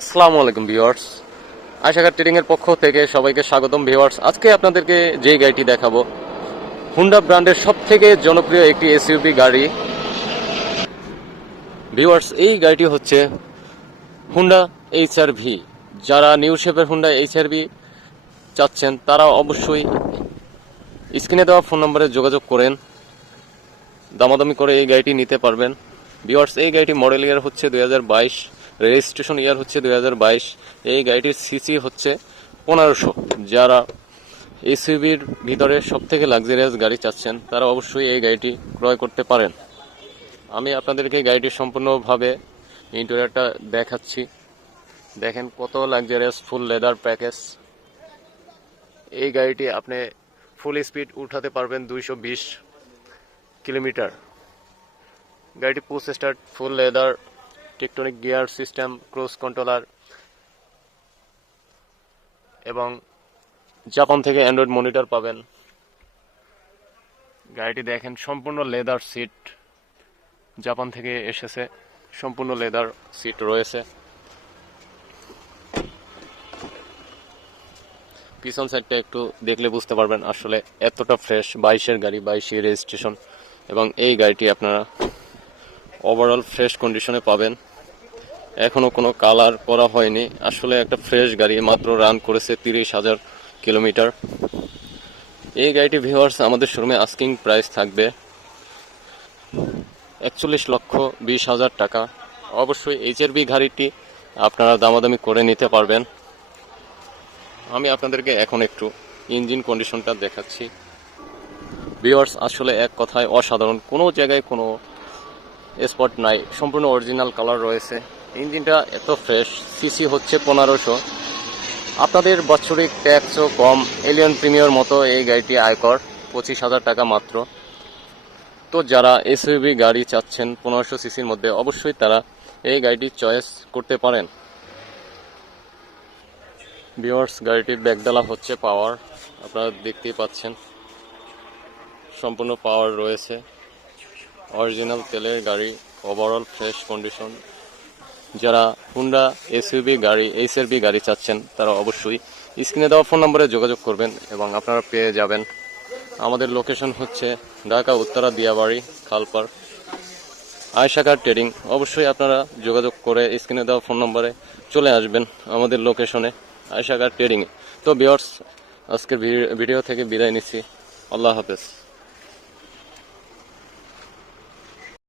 আসসালামু আলাইকুম viewers, আশাকার trading এর পক্ষ থেকে সবাইকে স্বাগতম। ভিউয়ার্স, আজকে আপনাদেরকে যে গাড়িটি দেখাবো হুন্ডা ব্র্যান্ডের সবথেকে জনপ্রিয় একটি এসইউভি গাড়ি। ভিউয়ার্স, এই গাড়িটি হচ্ছে হুন্ডা এইচআরভি। যারা নিউ শেপের হুন্ডা এইচআরভি চাচ্ছেন তারা অবশ্যই স্ক্রিনে দেওয়া ফোন নম্বরে যোগাযোগ করেন, দামাদামি করে এই গাড়িটি নিতে পারবেন। ভিউয়ার্স, এই গাড়িটি মডেল ইয়ার হচ্ছে 2022, রেজিস্ট্রেশন ইয়ার হচ্ছে 2022। এই গাড়িটির সিসি হচ্ছে 1500। যারা এসইউভির ভিতরে সবথেকে লাক্সারিয়াস গাড়ি চাচ্ছেন তারা অবশ্যই এই গাড়িটি ক্রয় করতে পারেন। আমি আপনাদেরকে গাড়িটির সম্পূর্ণভাবে ইন্টেরিয়রটা দেখাচ্ছি। দেখেন কত লাক্সারিয়াস, ফুল লেদার প্যাকেজ। এই গাড়িটি আপনি ফুল স্পিড উঠাতে পারবেন 220 কিলোমিটার। গাড়িটি push start, full leather, tectonic gear system, cruise controller এবং জাপান থেকে অ্যান্ড্রয়েড মনিটর পাবেন। গাড়িটি দেখেন সম্পূর্ণ লেদার সিট, জাপান থেকে এসেছে, সম্পূর্ণ লেদার সিট রয়েছে। পিছন সাইডটা একটু দেখলে বুঝতে পারবেন আসলে এতটা ফ্রেশ। 22-এর গাড়ি, 22 রেজিস্ট্রেশন, এবং এই গাড়িটি আপনারা ওভারঅল ফ্রেশ কন্ডিশনে পাবেন। এখনো কোনো কালার করা হয়নি। আসলে একটা ফ্রেশ গাড়ি, মাত্র রান করেছে 30,000 কিলোমিটার। এই গাড়িটি ভিউয়ার্স আমাদের শোরুমে আস্কিং প্রাইস থাকবে 41,20,000 টাকা। অবশ্যই এইচআরভি গাড়িটি আপনারা দামাদামি করে নিতে পারবেন। আমি আপনাদেরকে এখন একটু ইঞ্জিন কন্ডিশনটা দেখাচ্ছি। ভিউয়ার্স, আসলে এক কথায় অসাধারণ, কোনো জায়গায় কোনো স্পট নাই, সম্পূর্ণ অরিজিনাল কালার রয়েছে। ইঞ্জিনটা এত ফ্রেশ, সিসি হচ্ছে 1500। আপনাদের বাৎসরিক ট্যাক্সও কম। এলিয়ন প্রিমিয়ার মতো এই গাড়িটি আয়কর 25,000 টাকা মাত্র। তো যারা এসইউভি গাড়ি চাচ্ছেন 1500 সিসির মধ্যে, অবশ্যই তারা এই গাড়িটি চয়েস করতে পারেন। ভিউয়ার্স, গাড়িটির ব্যাকডালা হচ্ছে পাওয়ার, আপনারা দেখতেই পাচ্ছেন সম্পূর্ণ পাওয়ার রয়েছে। অরিজিনাল তেলের গাড়ি, ওভারঅল ফ্রেশ কন্ডিশন। যারা হুন্ডা এসইউভি গাড়ি, এইচআরভি গাড়ি চাচ্ছেন তারা অবশ্যই স্ক্রিনে দেওয়া ফোন নম্বরে যোগাযোগ করবেন এবং আপনারা পেয়ে যাবেন। আমাদের লোকেশন হচ্ছে ঢাকা উত্তরা দিয়াবাড়ি, খালপাড়, আয়শাকার ট্রেডিং। অবশ্যই আপনারা যোগাযোগ করে স্ক্রিনে দেওয়া ফোন নম্বরে চলে আসবেন আমাদের লোকেশনে, আয়শাকার ট্রেডিংয়ে। তো ভিউয়ার্স, আজকের ভিডিও থেকে বিদায় নিচ্ছি। আল্লাহ হাফেজ।